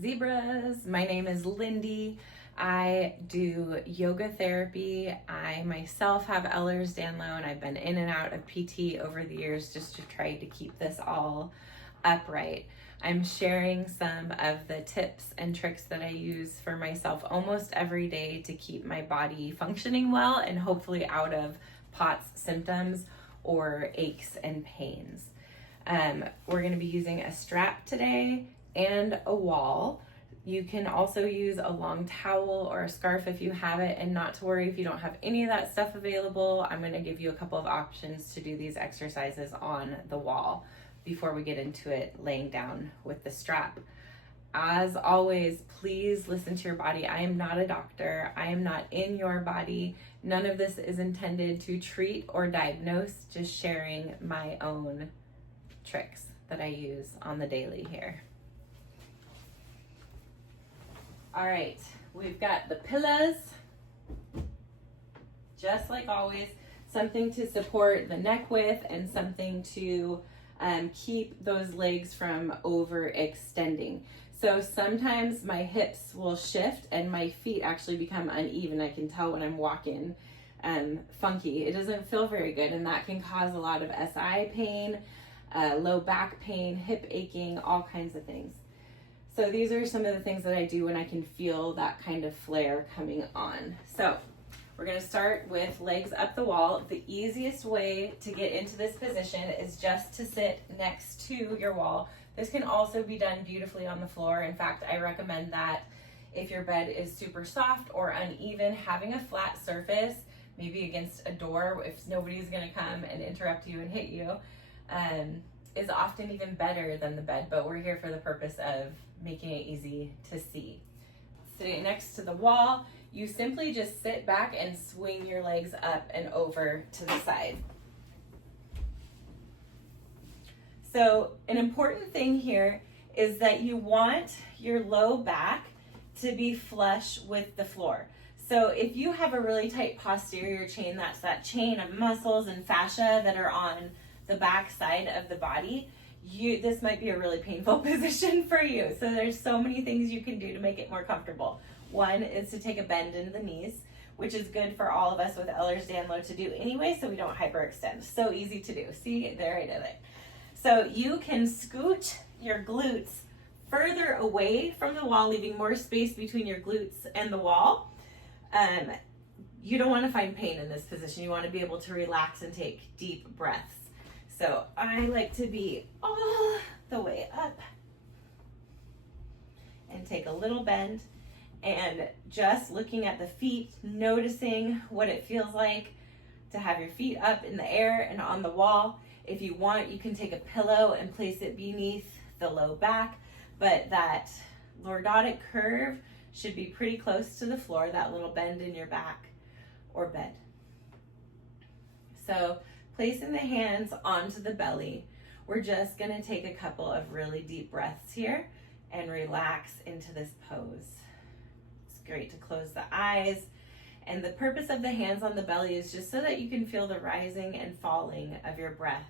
Zebras. My name is Lindy. I do yoga therapy. I myself have Ehlers Danlo, and I've been in and out of PT over the years just to try to keep this all upright. I'm sharing some of the tips and tricks that I use for myself almost every day to keep my body functioning well and hopefully out of POTS symptoms or aches and pains. We're going to be using a strap today and a wall. You can also use a long towel or a scarf if you have it, and not to worry if you don't have any of that stuff available. I'm going to give you a couple of options to do these exercises on the wall before we get into it laying down with the strap. As always, please listen to your body. I am not a doctor. I am not in your body. None of this is intended to treat or diagnose, just sharing my own tricks that I use on the daily here. All right, we've got the pillows, just like always, something to support the neck with and something to keep those legs from overextending. So sometimes my hips will shift and my feet actually become uneven. I can tell when I'm walking funky. It doesn't feel very good, and that can cause a lot of SI pain, low back pain, hip aching, all kinds of things. So these are some of the things that I do when I can feel that kind of flare coming on. So we're going to start with legs up the wall. The easiest way to get into this position is just to sit next to your wall. This can also be done beautifully on the floor. In fact, I recommend that if your bed is super soft or uneven, having a flat surface, maybe against a door if nobody's going to come and interrupt you and hit you, is often even better than the bed, but we're here for the purpose of making it easy to see. Sitting next to the wall, you simply just sit back and swing your legs up and over to the side. So an important thing here is that you want your low back to be flush with the floor. So if you have a really tight posterior chain, that's that chain of muscles and fascia that are on the back side of the body, this might be a really painful position for you. So there's so many things you can do to make it more comfortable. One is to take a bend in the knees, which is good for all of us with Ehlers Danlo to do anyway, so we don't hyperextend. So easy to do. See, there I did it. So you can scoot your glutes further away from the wall, leaving more space between your glutes and the wall. You don't want to find pain in this position. You want to be able to relax and take deep breaths. So I like to be all the way up and take a little bend, and just looking at the feet, noticing what it feels like to have your feet up in the air and on the wall. If you want, you can take a pillow and place it beneath the low back, but that lordotic curve should be pretty close to the floor, that little bend in your back or bed. So placing the hands onto the belly, we're just going to take a couple of really deep breaths here and relax into this pose. It's great to close the eyes. And the purpose of the hands on the belly is just so that you can feel the rising and falling of your breath.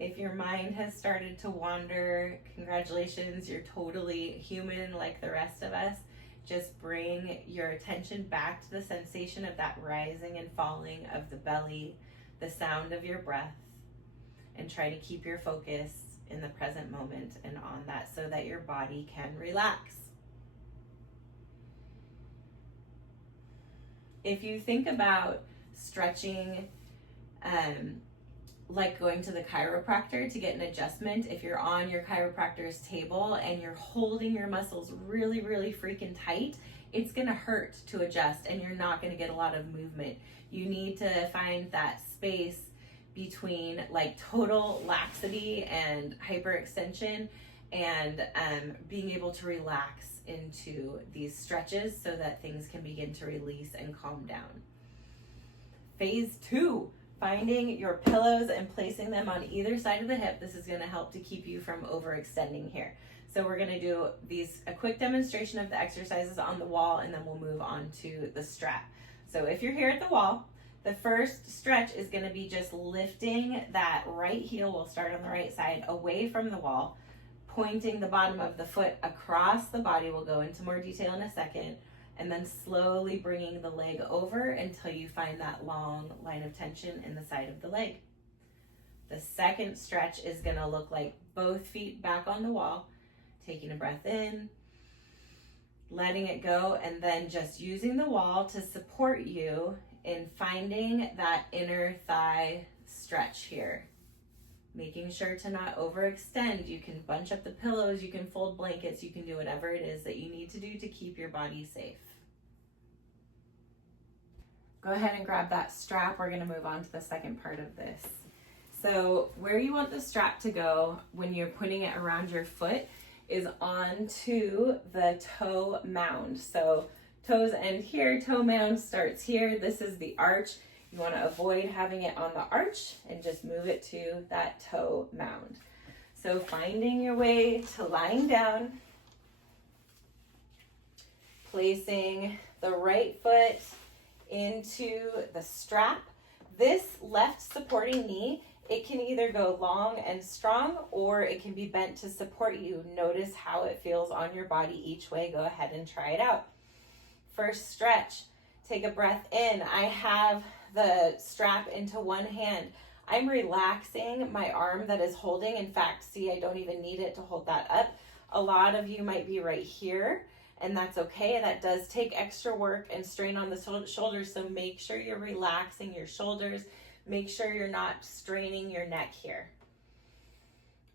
If your mind has started to wander, congratulations, you're totally human like the rest of us. Just bring your attention back to the sensation of that rising and falling of the belly, the sound of your breath, and try to keep your focus in the present moment and on that so that your body can relax. If you think about stretching, like going to the chiropractor to get an adjustment, if you're on your chiropractor's table and you're holding your muscles really, really freaking tight, it's gonna hurt to adjust and you're not gonna get a lot of movement. You need to find that space between like total laxity and hyperextension and being able to relax into these stretches so that things can begin to release and calm down. Phase 2. Finding your pillows and placing them on either side of the hip. This is going to help to keep you from overextending here. So we're gonna do a quick demonstration of the exercises on the wall, and then we'll move on to the strap. So if you're here at the wall, the first stretch is gonna be just lifting that right heel, we'll start on the right side, away from the wall, pointing the bottom of the foot across the body. We'll go into more detail in a second, and then slowly bringing the leg over until you find that long line of tension in the side of the leg. The second stretch is gonna look like both feet back on the wall, taking a breath in, letting it go, and then just using the wall to support you in finding that inner thigh stretch here. Making sure to not overextend. You can bunch up the pillows, you can fold blankets, you can do whatever it is that you need to do to keep your body safe. Go ahead and grab that strap. We're gonna move on to the second part of this. So where you want the strap to go when you're putting it around your foot is onto the toe mound. So toes end here, toe mound starts here. This is the arch. You want to avoid having it on the arch and just move it to that toe mound. So finding your way to lying down, placing the right foot into the strap. This left supporting knee, it can either go long and strong or it can be bent to support you. Notice how it feels on your body each way. Go ahead and try it out. First stretch, take a breath in. I have the strap into one hand. I'm relaxing my arm that is holding. In fact, see, I don't even need it to hold that up. A lot of you might be right here, and that's okay. That does take extra work and strain on the shoulders, so make sure you're relaxing your shoulders. Make sure you're not straining your neck here.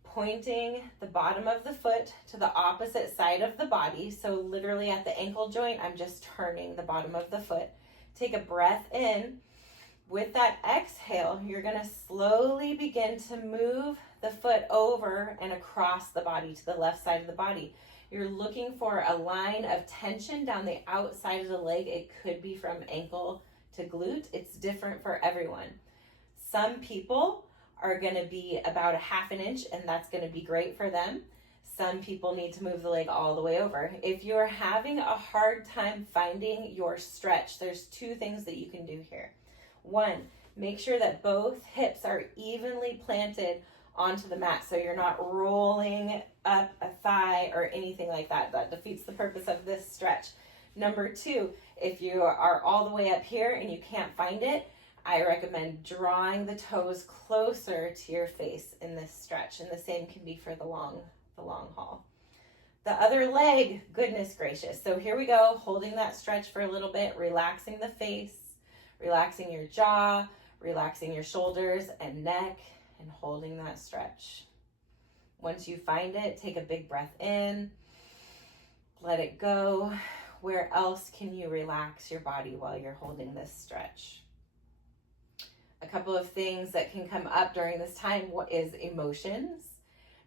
Pointing the bottom of the foot to the opposite side of the body. So literally at the ankle joint, I'm just turning the bottom of the foot. Take a breath in. With that exhale, you're gonna slowly begin to move the foot over and across the body to the left side of the body. You're looking for a line of tension down the outside of the leg. It could be from ankle to glute. It's different for everyone. Some people are gonna be about a half an inch, and that's gonna be great for them. Some people need to move the leg all the way over. If you're having a hard time finding your stretch, there's two things that you can do here. One, make sure that both hips are evenly planted onto the mat, so you're not rolling up a thigh or anything like that. That defeats the purpose of this stretch. Number two, if you are all the way up here and you can't find it, I recommend drawing the toes closer to your face in this stretch, and the same can be for the long haul. The other leg, goodness gracious. So here we go, holding that stretch for a little bit, relaxing the face, relaxing your jaw, relaxing your shoulders and neck, and holding that stretch. Once you find it, take a big breath in, let it go. Where else can you relax your body while you're holding this stretch? A couple of things that can come up during this time is emotions.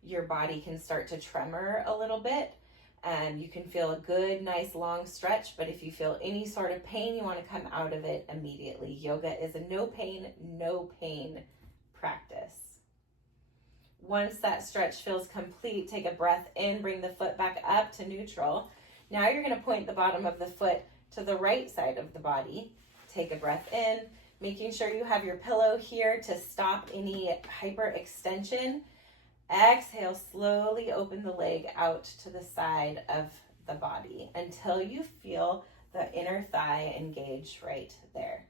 Your body can start to tremor a little bit, and you can feel a good, nice, long stretch, but if you feel any sort of pain, you want to come out of it immediately. Yoga is a no pain practice. Once that stretch feels complete, take a breath in, bring the foot back up to neutral. Now you're going to point the bottom of the foot to the right side of the body. Take a breath in, making sure you have your pillow here to stop any hyperextension. Exhale, slowly open the leg out to the side of the body until you feel the inner thigh engage right there.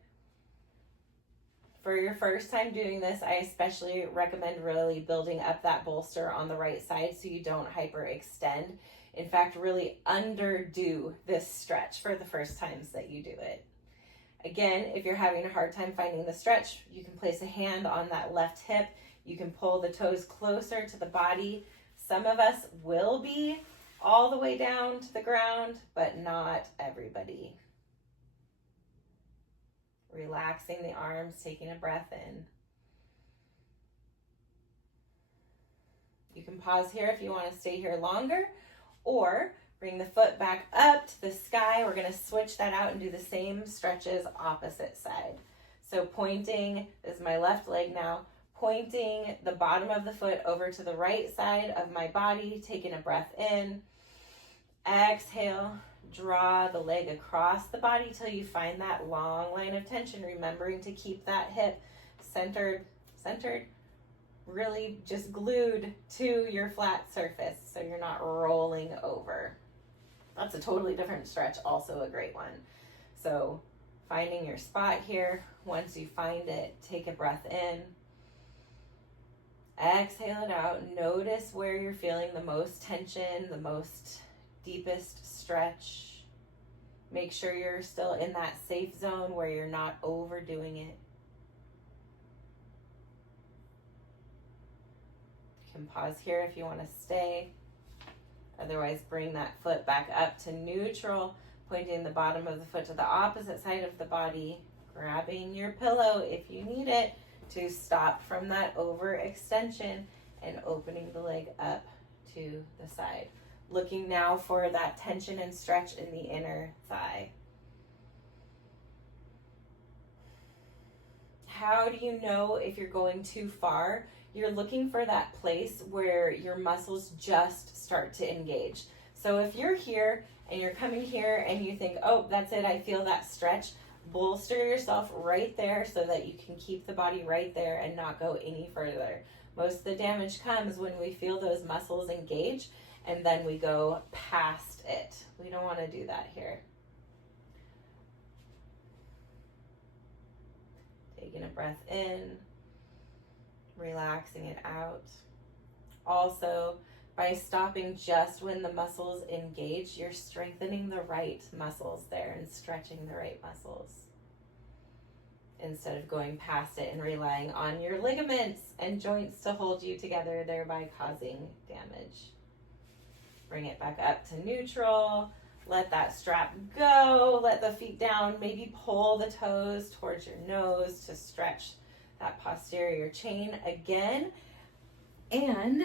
For your first time doing this, I especially recommend really building up that bolster on the right side so you don't hyperextend. In fact, really underdo this stretch for the first times that you do it. Again, if you're having a hard time finding the stretch, you can place a hand on that left hip. You can pull the toes closer to the body. Some of us will be all the way down to the ground, but not everybody. Relaxing the arms, taking a breath in. You can pause here if you want to stay here longer, or bring the foot back up to the sky. We're going to switch that out and do the same stretches opposite side. So pointing, this is my left leg now, pointing the bottom of the foot over to the right side of my body, taking a breath in. Exhale, draw the leg across the body till you find that long line of tension, remembering to keep that hip centered, really just glued to your flat surface so you're not rolling over. That's a totally different stretch, also a great one. So finding your spot here. Once you find it, take a breath in. Exhale it out. Notice where you're feeling the most tension, the most deepest stretch. Make sure you're still in that safe zone where you're not overdoing it. You can pause here if you want to stay. Otherwise, bring that foot back up to neutral, pointing the bottom of the foot to the opposite side of the body, grabbing your pillow if you need it to stop from that overextension and opening the leg up to the side. Looking now for that tension and stretch in the inner thigh. How do you know if you're going too far? You're looking for that place where your muscles just start to engage. So if you're here and you're coming here and you think, oh, that's it, I feel that stretch, bolster yourself right there so that you can keep the body right there and not go any further. Most of the damage comes when we feel those muscles engage and then we go past it. We don't want to do that here. Taking a breath in, relaxing it out. Also, by stopping just when the muscles engage, you're strengthening the right muscles there and stretching the right muscles, instead of going past it and relying on your ligaments and joints to hold you together, thereby causing damage. Bring it back up to neutral. Let that strap go. Let the feet down. Maybe pull the toes towards your nose to stretch that posterior chain again. And